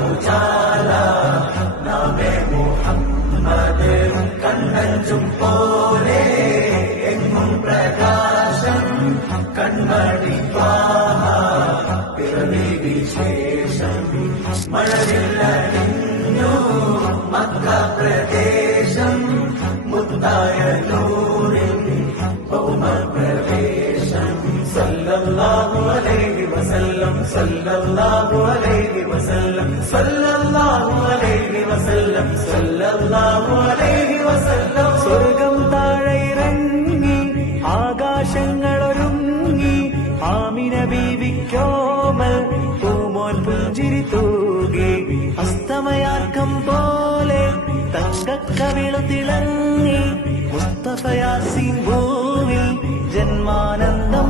ഉജാല നബി മുഹമ്മദ് കണ്ണഞ്ചും പോലെ എങ്ങും പ്രകാശം കൺമണി പിറവി വിശേഷം മഴവില്ലണിഞ്ഞു മക്ക പ്രദേശം മുത്തായ നൂറിൻ ഭൗമപ്രവേശം സല്ലല്ലാഹു അലൈഹി വസല്ലം സല്ലല്ലാഹു അലൈഹി വസല്ലം സല്ലല്ലാഹു അലൈഹി വസല്ലം സല്ലല്ലാഹു അലൈഹി വസല്ലം സ്വർഗം താഴെ ഇറങ്ങി ആകാശങ്ങളൊരുങ്ങി ആമിന ബീവിക്കോമൽ പൂമോൻ പുഞ്ചിരി തൂകി അസ്തമയാർക്കം പോലെ തങ്കക്കവിളു തിളങ്ങി മുസ്തഫ യാസീൻ ഭൂമി ജന്മാനന്ദം